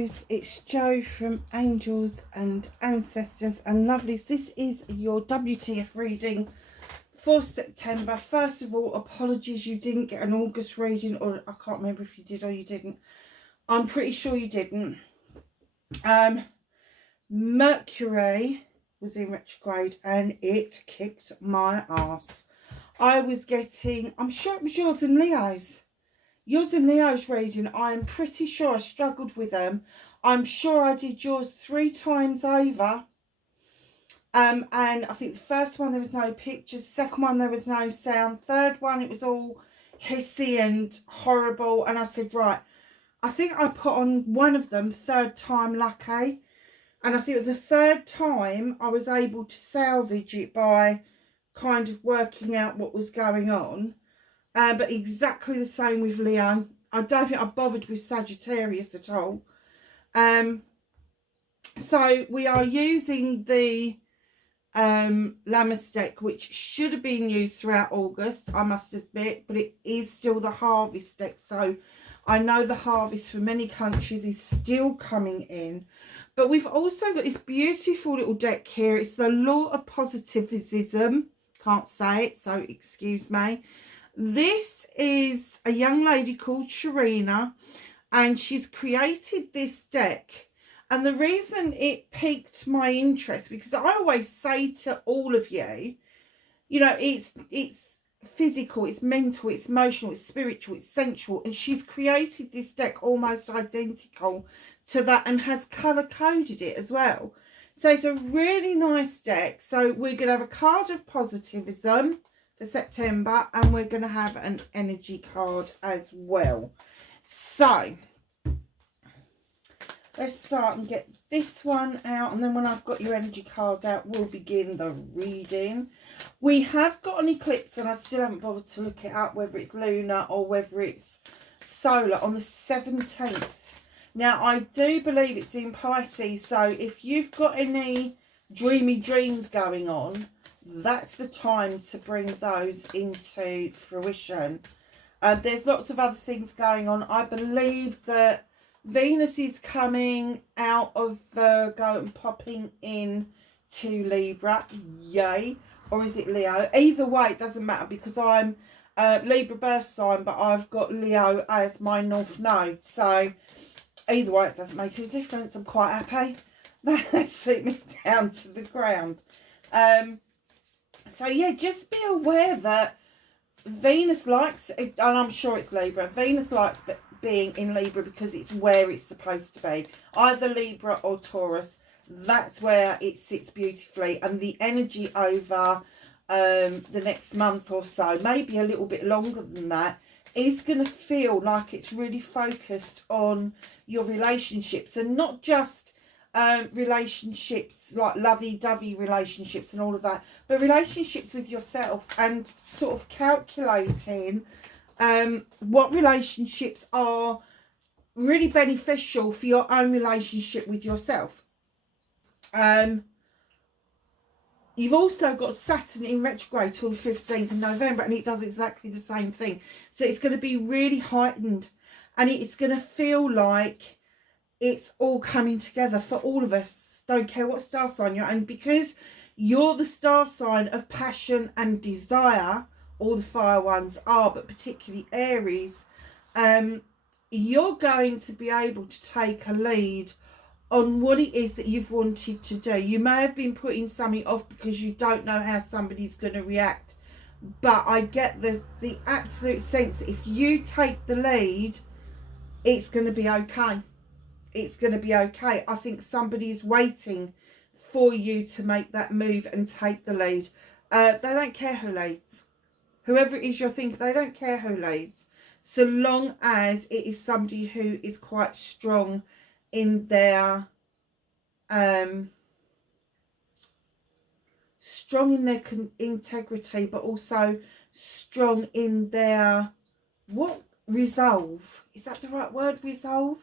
Aries, it's Jo from Angels and Ancestors and Lovelies. This is your WTF reading for September. First of all, apologies you didn't get an August reading, or I can't remember if you did or you didn't. I'm pretty sure you didn't. Mercury was in retrograde and it kicked my ass. I was getting, I'm sure it was yours and Leo's. Yours and Leo's reading, I'm pretty sure I struggled with them. I'm sure I did yours 3 times over. And I think the first one there was no pictures. Second one there was no sound. Third one it was all hissy and horrible. And I said, right, I think I put on one of them third time lucky. And I think the third time I was able to salvage it by kind of working out what was going on. But exactly the same with Leo. I don't think I bothered with Sagittarius at all. So we are using the Lammas deck, which should have been used throughout August, I must admit, but it is still the harvest deck. So I know the harvest for many countries is still coming in. But we've also got this beautiful little deck here. It's the Law of Positivism. Can't say it, so excuse me. This is a young lady called Sharina, and she's created this deck. And the reason it piqued my interest, because I always say to all of you, you know, it's physical, it's mental, it's emotional, it's spiritual, it's sensual. And she's created this deck almost identical to that and has colour coded it as well. So it's a really nice deck. So we're going to have a card of positivism for September, and we're going to have an energy card as well. So let's start and get this one out, and then when I've got your energy card out, we'll begin the reading. We have got an eclipse, and I still haven't bothered to look it up, whether it's lunar or whether it's solar, on the 17th. Now, I do believe it's in Pisces, so if you've got any dreamy dreams going on, that's the time to bring those into fruition. There's lots of other things going on. I believe that Venus is coming out of Virgo and popping in to Libra. Yay. Or is it Leo? Either way, it doesn't matter, because I'm Libra birth sign, but I've got Leo as my north node. So either way, it doesn't make any difference. I'm quite happy. That suits me down to the ground. So yeah, just be aware that Venus likes, and I'm sure it's Libra, Venus likes being in Libra because it's where it's supposed to be. Either Libra or Taurus, that's where it sits beautifully. And the energy over the next month or so, maybe a little bit longer than that, is going to feel like it's really focused on your relationships, and not just relationships like lovey-dovey relationships and all of that, but relationships with yourself, and sort of calculating what relationships are really beneficial for your own relationship with yourself. You've also got Saturn in retrograde till the 15th of November, and it does exactly the same thing. So it's going to be really heightened, and it's going to feel like it's all coming together for all of us. Don't care what star sign you're, and because you're the star sign of passion and desire, all the fire ones are, but particularly Aries, you're going to be able to take a lead on what it is that you've wanted to do. You may have been putting something off because you don't know how somebody's going to react, but I get the absolute sense that if you take the lead, it's going to be okay. It's going to be okay. I think somebody is waiting for you to make that move and take the lead. They don't care who leads. Whoever it is you're thinking, they don't care who leads, so long as it is somebody who is quite strong in their integrity, but also strong in their resolve. Is that the right word, resolve?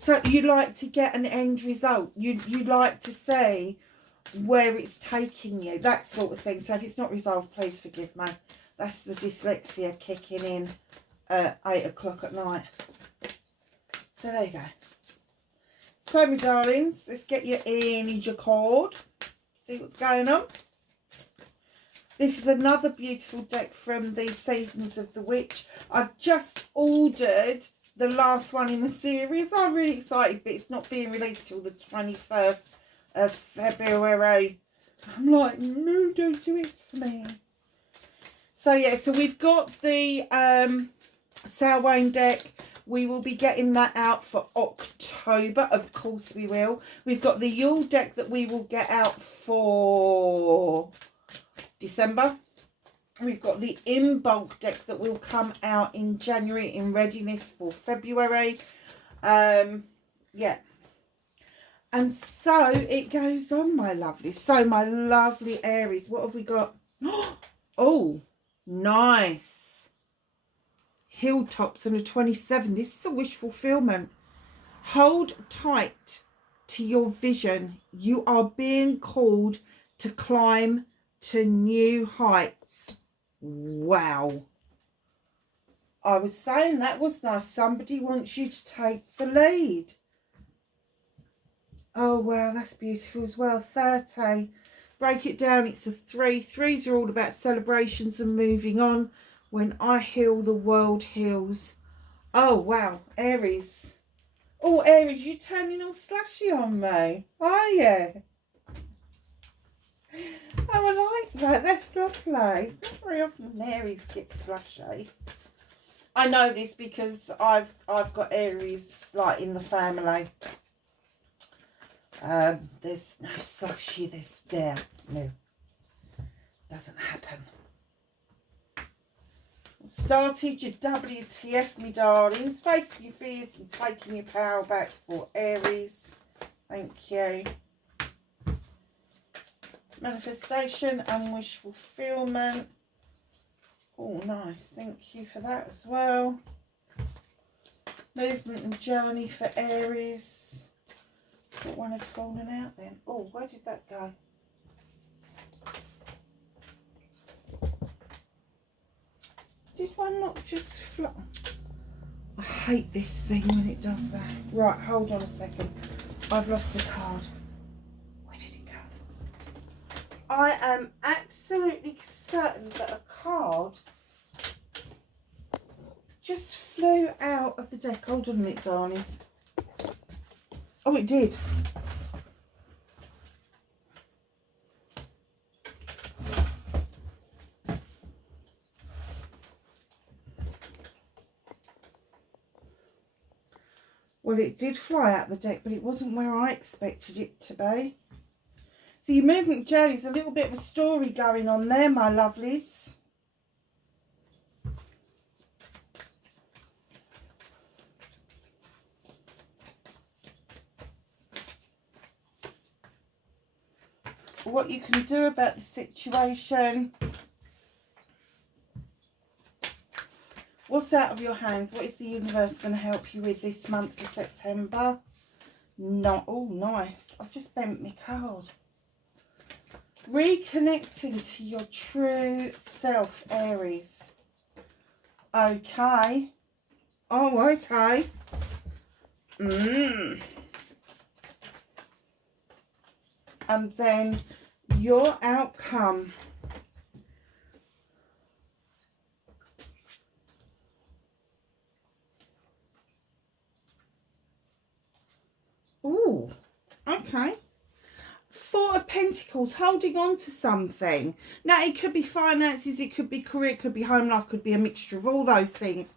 So you like to get an end result. You like to see where it's taking you, that sort of thing. So if it's not resolved, please forgive me. That's the dyslexia kicking in at 8 o'clock at night. So there you go. So, my darlings, let's get your energy cord. See what's going on. This is another beautiful deck from the Seasons of the Witch. I've just ordered the last one in the series. I'm really excited, but it's not being released till the 21st of February. I'm like, no, don't do it to me. So, yeah, so we've got the Samhain deck. We will be getting that out for October. Of course we will. We've got the Yule deck that we will get out for December. We've got the In Bulk deck that will come out in January in readiness for February. Yeah. And so it goes on, my lovely. So, my lovely Aries, what have we got? Oh, nice. Hilltops on the 27th. This is a wish fulfillment. Hold tight to your vision. You are being called to climb to new heights. Wow. I was saying that was nice. Somebody wants you to take the lead. Oh, wow, that's beautiful as well. 30. Break it down. It's a 3. 3s are all about celebrations and moving on. When I heal, the world heals. Oh, wow. Aries. Oh, Aries, you turning all slashy on me. Are you? Oh, I like that. That's lovely. It's not very often Aries gets slashy. I know this because I've got Aries, like, in the family. There's no slushy there. No. Doesn't happen. Started your WTF, me darlings. Facing your fears and taking your power back for Aries. Thank you. Manifestation and wish fulfillment. Oh, nice. Thank you for that as well. Movement and journey for Aries. Thought one had fallen out then. Oh, where did that go? Did one not just flop? I hate this thing when it does that. Right, hold on a second. I've lost a card. Where did it go? I am absolutely certain that a card just flew out of the deck. Hold on a minute, darlings. Oh, it did. Well, it did fly out the deck, but it wasn't where I expected it to be. So your movement journey is a little bit of a story going on there, my lovelies. What you can do about the situation. What's out of your hands? What is the universe going to help you with this month of September? No, oh, nice. I've just bent my card. Reconnecting to your true self, Aries. Okay. Oh, okay. And then your outcome. Ooh, okay. Four of Pentacles, holding on to something. Now, it could be finances, it could be career, it could be home life, could be a mixture of all those things.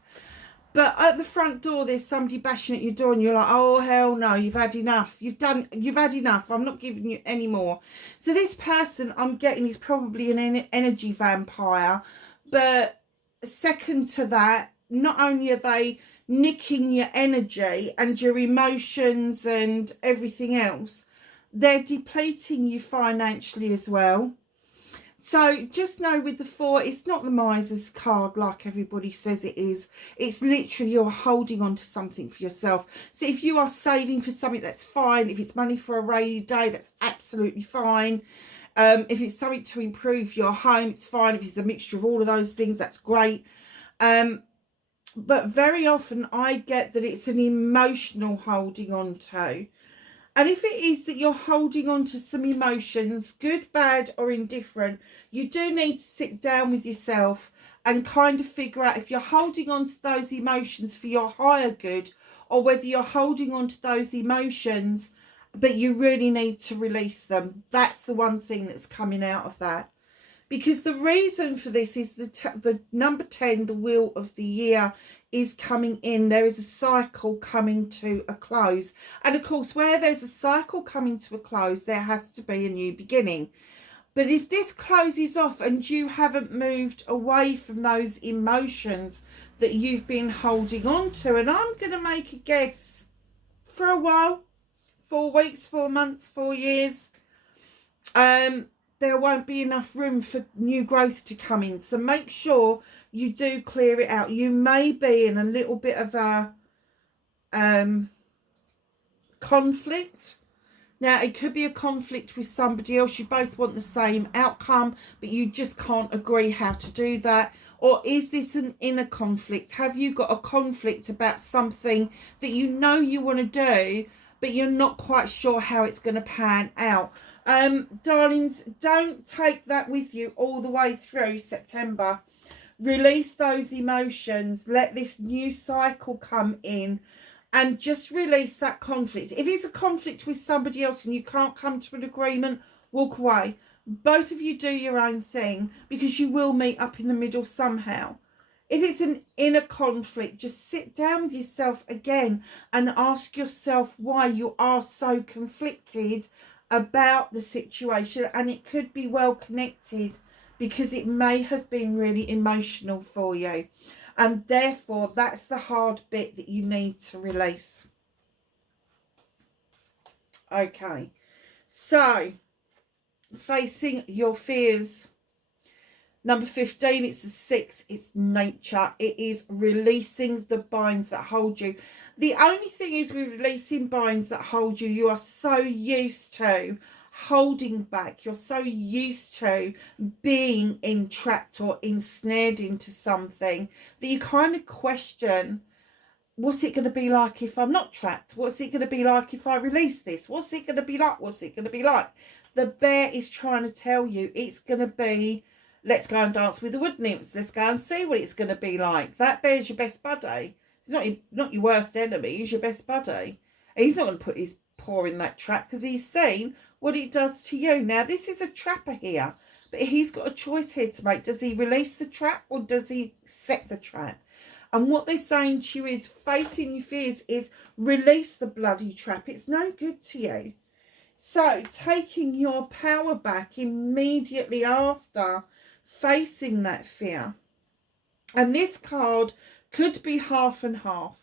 But at the front door, there's somebody bashing at your door and you're like, oh, hell no, you've had enough. You've had enough. I'm not giving you any more. So this person I'm getting is probably an energy vampire. But second to that, not only are they nicking your energy and your emotions and everything else, they're depleting you financially as well. So just know with the 4, it's not the miser's card like everybody says it is. It's literally you're holding on to something for yourself. So if you are saving for something, that's fine. If it's money for a rainy day, that's absolutely fine. If it's something to improve your home, it's fine. If it's a mixture of all of those things, that's great. But very often I get that it's an emotional holding on to. And if it is that you're holding on to some emotions, good, bad or indifferent, you do need to sit down with yourself and kind of figure out if you're holding on to those emotions for your higher good, or whether you're holding on to those emotions but you really need to release them. That's the one thing that's coming out of that. Because the reason for this is the number 10, the wheel of the year, is coming in. There is a cycle coming to a close. And of course, where there's a cycle coming to a close, there has to be a new beginning. But if this closes off and you haven't moved away from those emotions that you've been holding on to, and I'm going to make a guess, for a while, 4 weeks, 4 months, 4 years, there won't be enough room for new growth to come in. So make sure you do clear it out. You may be in a little bit of a conflict. Now, it could be a conflict with somebody else. You both want the same outcome, but you just can't agree how to do that. Or is this an inner conflict? Have you got a conflict about something that you know you want to do, but you're not quite sure how it's going to pan out? Darlings, don't take that with you all the way through September. Release those emotions. Let this new cycle come in and just release that conflict. If it's a conflict with somebody else and you can't come to an agreement, walk away. Both of you do your own thing, because you will meet up in the middle somehow. If it's an inner conflict, just sit down with yourself again and ask yourself why you are so conflicted about the situation. And it could be well connected, because it may have been really emotional for you, and therefore that's the hard bit that you need to release. Okay, so facing your fears, number 15, it's a 6, it's nature. It is releasing the binds that hold you. The only thing is, with releasing binds that hold you, you are so used to holding back. You're so used to being entrapped or ensnared into something that you kind of question, what's it going to be like if I'm not trapped? What's it going to be like if I release this? What's it going to be like? What's it going to be like? The bear is trying to tell you it's going to be, let's go and dance with the wood nymphs. Let's go and see what it's going to be like. That bear's your best buddy. He's not your worst enemy. He's your best buddy. And he's not going to put his paw in that trap, because he's seen what it does to you. Now, this is a trapper here, but he's got a choice here to make. Does he release the trap, or does he set the trap? And what they're saying to you is, facing your fears is release the bloody trap. It's no good to you. So taking your power back immediately after facing that fear. And this card could be half and half,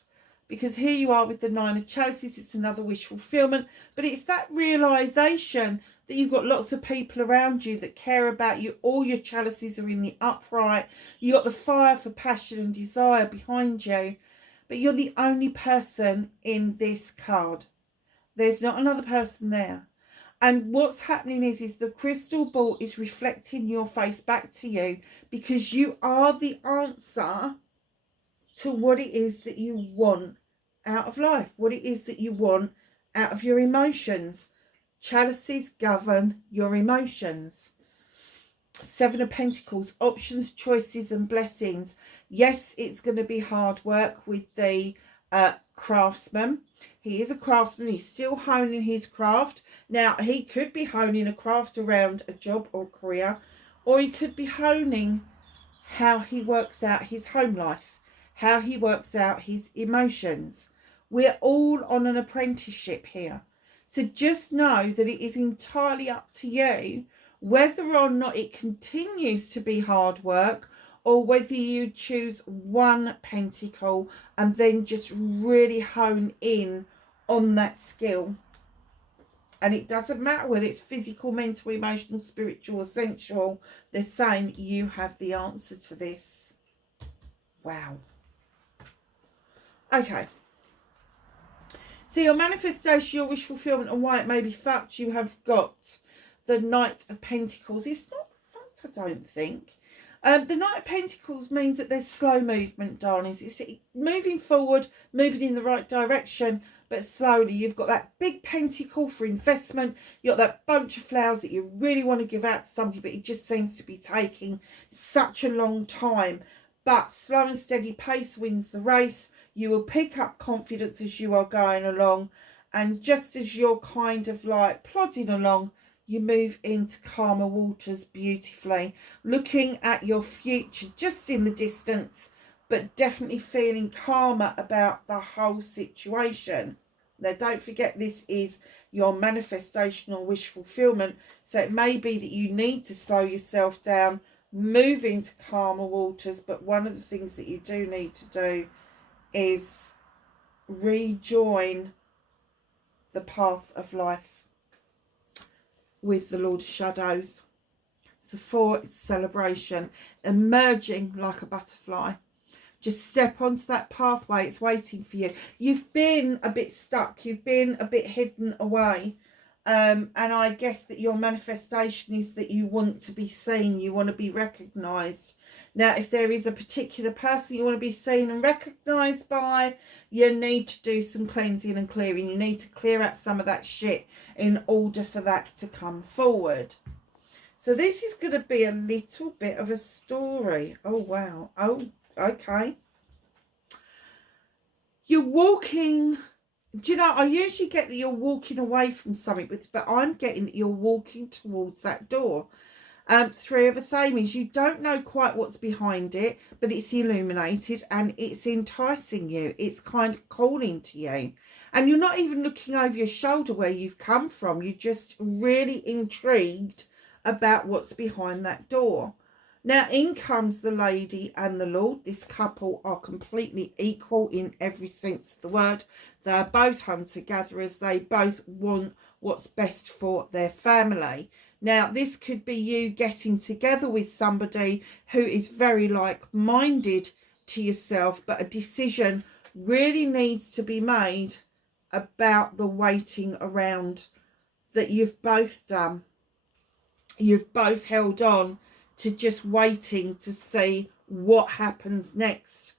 because here you are with the 9 of chalices. It's another wish fulfillment, but it's that realization that you've got lots of people around you that care about you. All your chalices are in the upright. You got the fire for passion and desire behind you, but you're the only person in this card. There's not another person there. And what's happening is the crystal ball is reflecting your face back to you, because you are the answer to what it is that you want out of life, what it is that you want out of your emotions. Chalices govern your emotions. 7 of Pentacles, options, choices and blessings. Yes, it's going to be hard work with the craftsman. He is a craftsman. He's still honing his craft. Now, he could be honing a craft around a job or career, or he could be honing how he works out his home life, how he works out his emotions. We're all on an apprenticeship here. So just know that it is entirely up to you whether or not it continues to be hard work, or whether you choose one pentacle and then just really hone in on that skill. And it doesn't matter whether it's physical, mental, emotional, spiritual or sensual. They're saying you have the answer to this. Wow. Okay. So your manifestation, your wish fulfillment, and why it may be fucked, you have got the Knight of Pentacles. It's not fucked, I don't think. The Knight of Pentacles means that there's slow movement, darlings. It's moving forward, moving in the right direction, but slowly. You've got that big pentacle for investment. You've got that bunch of flowers that you really want to give out to somebody, but it just seems to be taking such a long time. But slow and steady pace wins the race. You will pick up confidence as you are going along. And just as you're kind of like plodding along, you move into calmer waters beautifully. Looking at your future just in the distance, but definitely feeling calmer about the whole situation. Now, don't forget, this is your manifestation or wish fulfillment. So it may be that you need to slow yourself down, move into calmer waters. But one of the things that you do need to do is rejoin the path of life with the Lord of Shadows. So 4, it's celebration, emerging like a butterfly. Just step onto that pathway. It's waiting for you. You've been a bit stuck. You've been a bit hidden away. And I guess that your manifestation is that you want to be seen. You want to be recognised. Now, if there is a particular person you want to be seen and recognised by, you need to do some cleansing and clearing. You need to clear out some of that shit in order for that to come forward. So this is going to be a little bit of a story. Oh, wow. Oh, okay. You're walking. Do you know, I usually get that you're walking away from something, but I'm getting that you're walking towards that door. 3 of a Thames. You don't know quite what's behind it, but it's illuminated and it's enticing you. It's kind of calling to you. And you're not even looking over your shoulder where you've come from. You're just really intrigued about what's behind that door. Now, in comes the lady and the Lord. This couple are completely equal in every sense of the word. They're both hunter-gatherers. They both want what's best for their family. Now, this could be you getting together with somebody who is very like-minded to yourself, but a decision really needs to be made about the waiting around that you've both done. You've both held on to just waiting to see what happens next.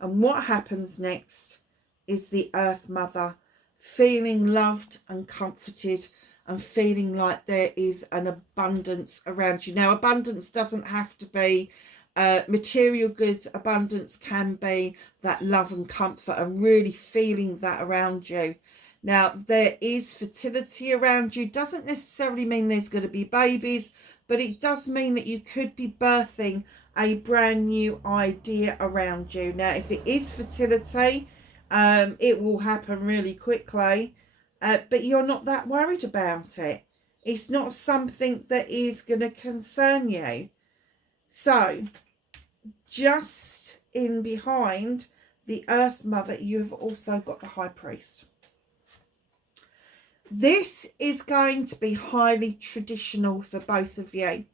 And what happens next is the Earth Mother feeling loved and comforted and feeling like there is an abundance around you. Now, abundance doesn't have to be material goods. Abundance can be that love and comfort and really feeling that around you. Now, there is fertility around you. Doesn't necessarily mean there's going to be babies, but it does mean that you could be birthing a brand new idea around you. Now, if it is fertility, it will happen really quickly. But you're not that worried about it. It's not something that is going to concern you. So, just in behind the Earth Mother, you've also got the High Priest. This is going to be highly traditional for both of you.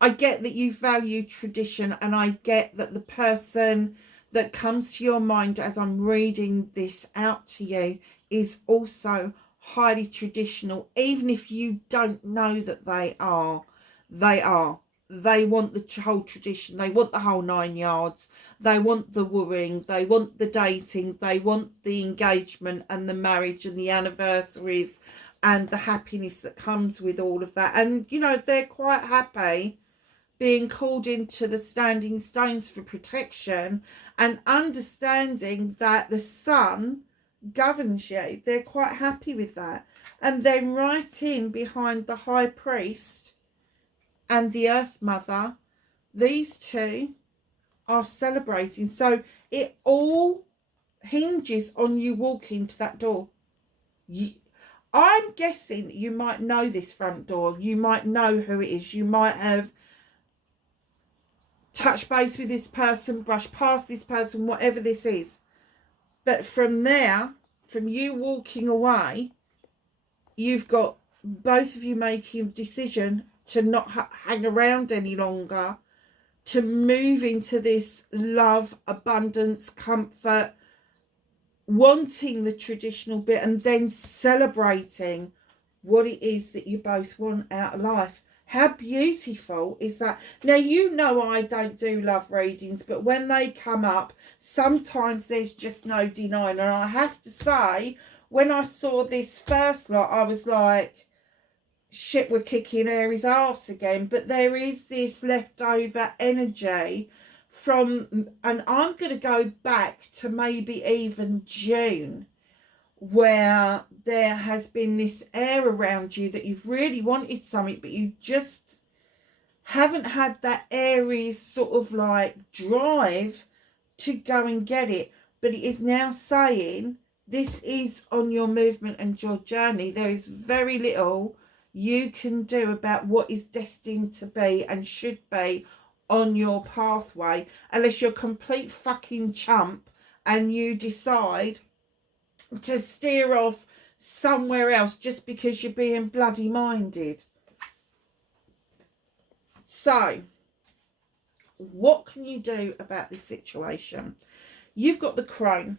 I get that you value tradition, and I get that the person that comes to your mind as I'm reading this out to you is also highly traditional. Even if you don't know that they are. They want the whole tradition. They want the whole 9 yards. They want the wooing. They want the dating. They want the engagement and the marriage and the anniversaries and the happiness that comes with all of that. And, you know, they're quite happy being called into the standing stones for protection and understanding that the sun governs you. They're quite happy with that. And then right in behind the High Priest and the Earth Mother, these two are celebrating. So it all hinges on you walking to that door. I'm guessing that you might know this front door. You might know who it is. You might have touched base with this person, brushed past this person, whatever this is. But from there, from you walking away, you've got both of you making a decision to not hang around any longer, to move into this love, abundance, comfort, wanting the traditional bit, and then celebrating what it is that you both want out of life. How beautiful is that? Now, you know I don't do love readings, but when they come up, sometimes there's just no denying. And I have to say, when I saw this first lot, I was like, shit, we're kicking Aries' arse again. But there is this leftover energy from, and I'm going to go back to maybe even June, where there has been this air around you that you've really wanted something, but you just haven't had that Aries sort of like drive to go and get it. But it is now saying this is on your movement and your journey. There is very little you can do about what is destined to be and should be on your pathway, unless you're a complete fucking chump and you decide to steer off somewhere else just because you're being bloody minded. So what can you do about this situation? You've got the Crone.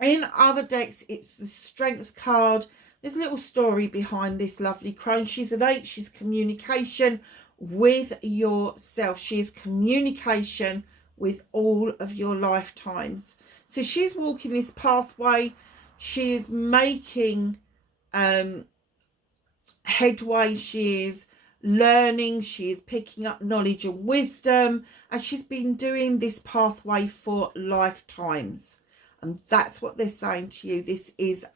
In other decks, it's the Strength card. There's a little story behind this lovely Crone. She's an 8. She's communication with yourself. She is communication with all of your lifetimes. So she's walking this pathway. She is making headway. She is learning. She is picking up knowledge and wisdom. And she's been doing this pathway for lifetimes. And that's what they're saying to you. This is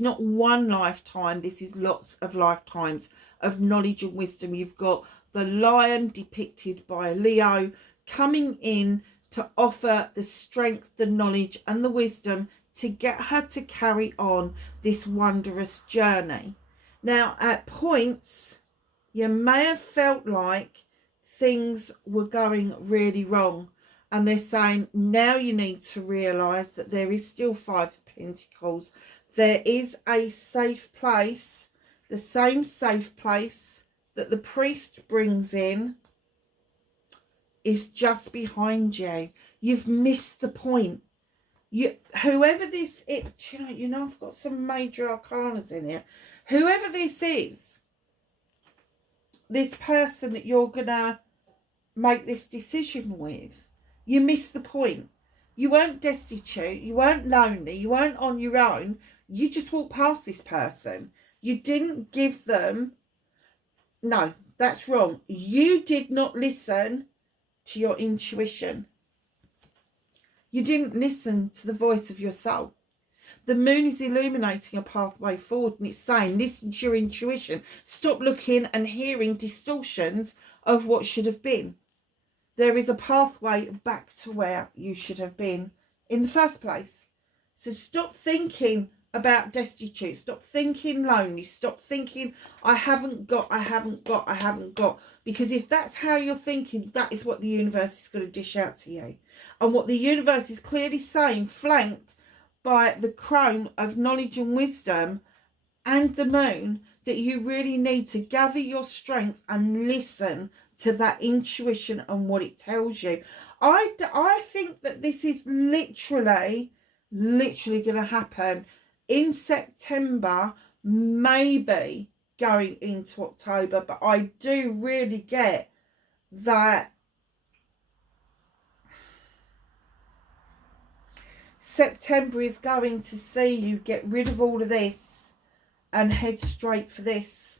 not one lifetime. This is lots of lifetimes of knowledge and wisdom. You've got the lion depicted by Leo coming in to offer the strength, the knowledge and the wisdom to get her to carry on this wondrous journey. Now, at points, you may have felt like things were going really wrong. And they're saying now you need to realise that there is still 5 of Pentacles. There is a safe place, the same safe place that the priest brings in is just behind you. You've missed the point. Whoever this is, you know, I've got some major arcanas in here. Whoever this is, this person that you're going to make this decision with, you missed the point. You weren't destitute. You weren't lonely. You weren't on your own. You just walked past this person. You didn't give them... No, that's wrong. You did not listen to your intuition. You didn't listen to the voice of your soul. The moon is illuminating a pathway forward, and it's saying, listen to your intuition. Stop looking and hearing distortions of what should have been. There is a pathway back to where you should have been in the first place. So stop thinking about destitute. Stop thinking lonely. Stop thinking, I haven't got. Because if that's how you're thinking, that is what the universe is going to dish out to you. And what the universe is clearly saying, flanked by the Crone of knowledge and wisdom and the moon, that you really need to gather your strength and listen to that intuition and what it tells you. I think that this is literally going to happen in September, maybe going into October. But I do really get that September is going to see you get rid of all of this and head straight for this.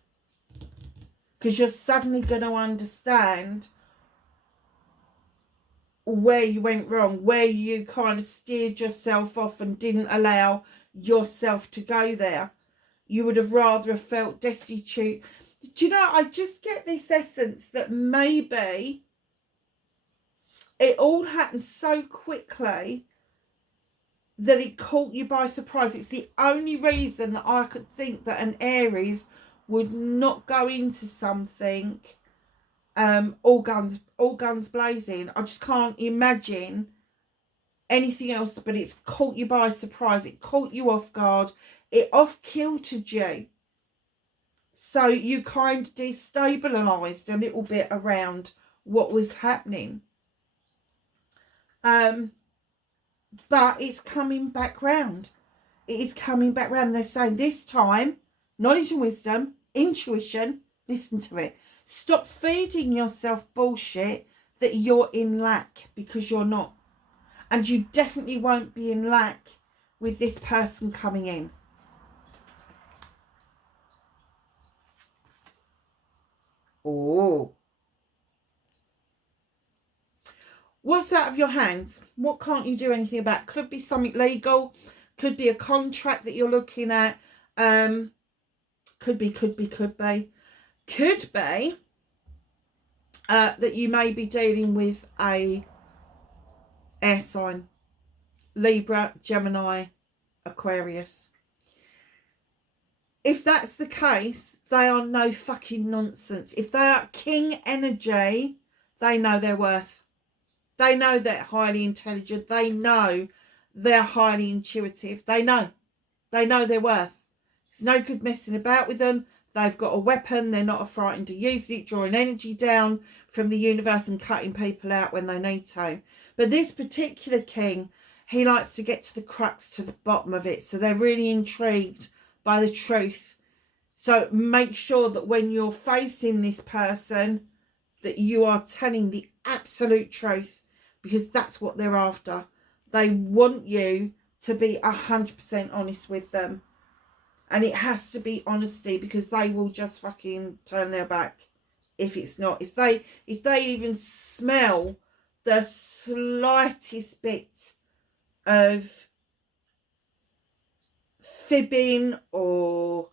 Because you're suddenly going to understand where you went wrong, where you kind of steered yourself off and didn't allow yourself to go there. You would have rather have felt destitute. Do you know, I just get this essence that maybe it all happened so quickly that it caught you by surprise. It's the only reason that I could think that an Aries would not go into something all guns blazing. I just can't imagine anything else, but it's caught you by surprise. It caught you off guard. It off-kiltered you. So you kind of destabilised a little bit around what was happening. But it's coming back round. It is coming back round. They're saying this time, knowledge and wisdom, intuition, listen to it. Stop feeding yourself bullshit that you're in lack, because you're not. And you definitely won't be in lack with this person coming in. Oh. What's out of your hands? What can't you do anything about? Could be something legal. Could be a contract that you're looking at. Could be that you may be dealing with a air sign. Libra, Gemini, Aquarius. If that's the case, they are no fucking nonsense. If they are king energy, they know their worth. They know they're highly intelligent. They know they're highly intuitive. They know their worth. There's no good messing about with them. They've got a weapon. They're not frightened to use it, drawing energy down from the universe and cutting people out when they need to. But this particular king, he likes to get to the crux, to the bottom of it. So they're really intrigued by the truth. So make sure that when you're facing this person, that you are telling the absolute truth, because that's what they're after. They want you to be 100% honest with them. And it has to be honesty, because they will just fucking turn their back if it's not. If they even smell the slightest bit of fibbing or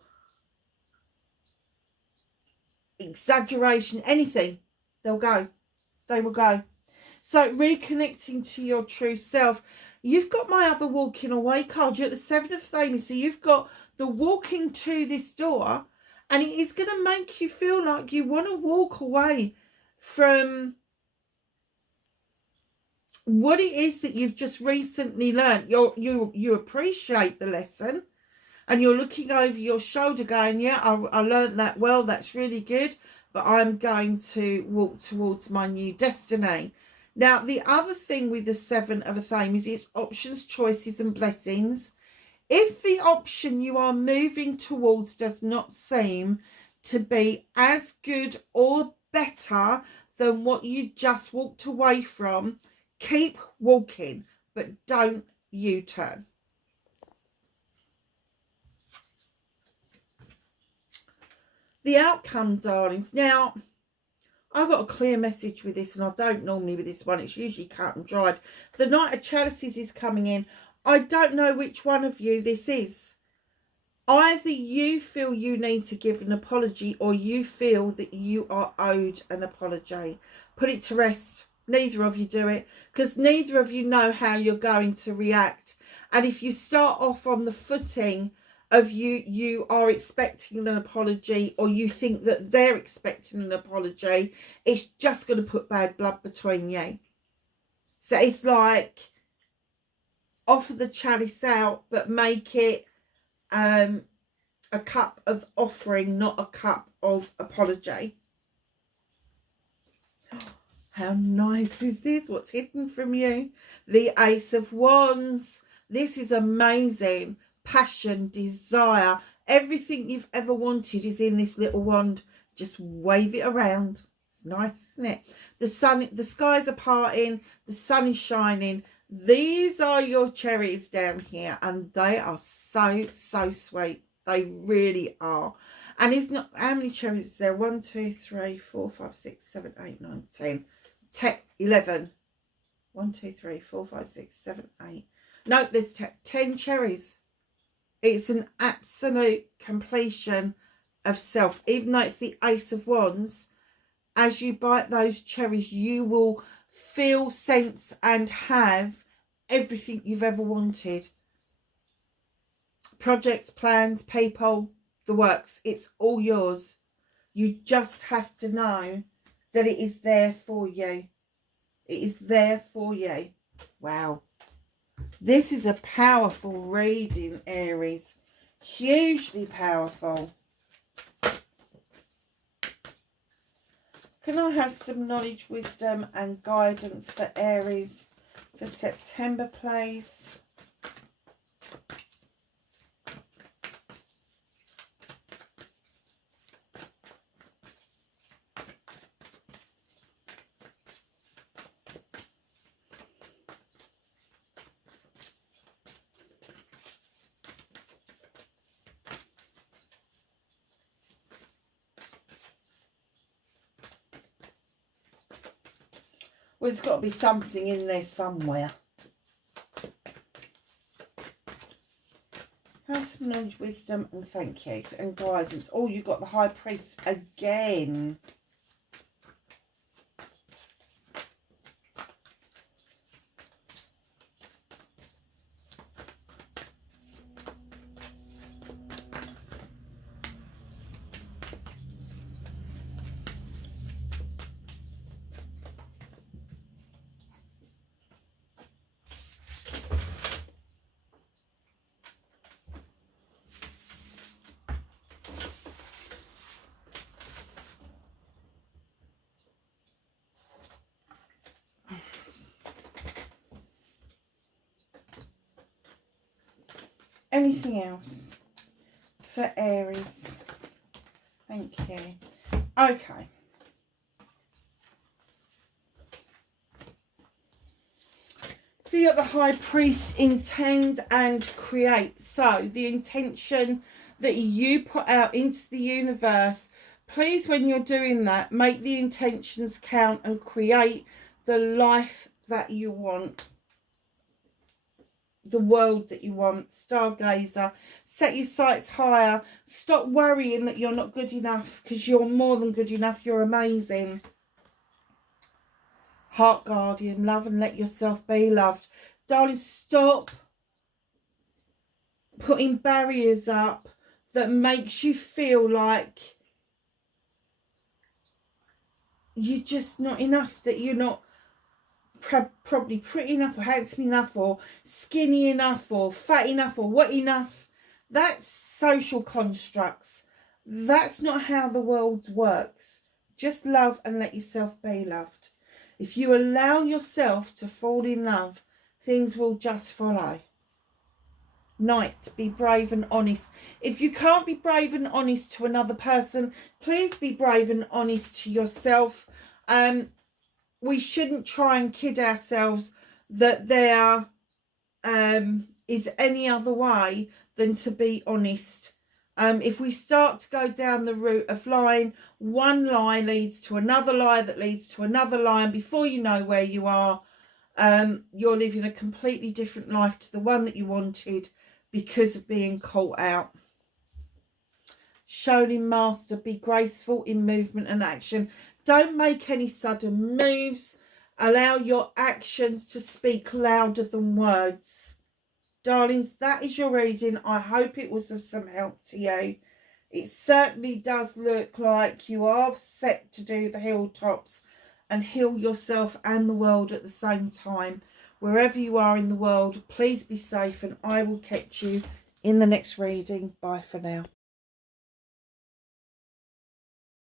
exaggeration, anything, they'll go. They will go. So reconnecting to your true self. You've got my other walking away card. You're at the 7 of Flames. So you've got the walking to this door, and it is going to make you feel like you want to walk away from what it is that you've just recently learned. You appreciate the lesson, and you're looking over your shoulder going, yeah, I learned that well, that's really good, but I'm going to walk towards my new destiny. Now, the other thing with the 7 of a Flames is it's options, choices and blessings. If the option you are moving towards does not seem to be as good or better than what you just walked away from, keep walking, but don't U-turn. The outcome, darlings. Now, I've got a clear message with this, and I don't normally with this one. It's usually cut and dried. The Knight of Chalices is coming in. I don't know which one of you this is. Either you feel you need to give an apology, or you feel that you are owed an apology. Put it to rest. Neither of you do it, because neither of you know how you're going to react. And if you start off on the footing of you are expecting an apology, or you think that they're expecting an apology, it's just going to put bad blood between you. So it's like, offer the chalice out, but make it a cup of offering, not a cup of apology. How nice is this? What's hidden from you? The Ace of Wands. This is amazing. Passion, desire, everything you've ever wanted is in this little wand. Just wave it around. It's nice, isn't it? The skies are parting, the sun is shining. These are your cherries down here, and they are so sweet. They really are. And it's not, how many cherries is there? 1, 2, 3, 4, 5, 6, 7, 8, 9, 10, 11. 1, 2, 3, 4, 5, 6, 7, 8. No, there's 10 cherries. It's an absolute completion of self. Even though it's the Ace of Wands, as you bite those cherries, you will feel, sense and have everything you've ever wanted. Projects, plans, people, the works. It's all yours. You just have to know that it is there for you. It is there for you. Wow. This is a powerful reading, Aries. Hugely powerful. Can I have some knowledge, wisdom and guidance for Aries for September, please? Well, there's got to be something in there somewhere. Have some knowledge, wisdom, and thank you, and guidance. Oh, you got the High Priest again. Anything else for Aries? Thank you. Okay. So you got the High Priest, intend and create. So the intention that you put out into the universe, please, when you're doing that, make the intentions count and create the life that you want. The world that you want. Stargazer, set your sights higher. Stop worrying that you're not good enough, because you're more than good enough. You're amazing. Heart Guardian, love and let yourself be loved. Darling, stop putting barriers up that makes you feel like you're just not enough, that you're not probably pretty enough or handsome enough or skinny enough or fat enough or what enough. That's social constructs. That's not how the world works. Just love and let yourself be loved. If you allow yourself to fall in love, things will just follow. Knight, be brave and honest. If you can't be brave and honest to another person, please be brave and honest to yourself. We shouldn't try and kid ourselves that there is any other way than to be honest. If we start to go down the route of lying, one lie leads to another lie that leads to another lie, and before you know where you are, you're living a completely different life to the one that you wanted because of being caught out. Shaolin Master, be graceful in movement and action. Don't make any sudden moves. Allow your actions to speak louder than words. Darlings, that is your reading. I hope it was of some help to you. It certainly does look like you are set to do the hilltops and heal yourself and the world at the same time. Wherever you are in the world, please be safe, and I will catch you in the next reading. Bye for now.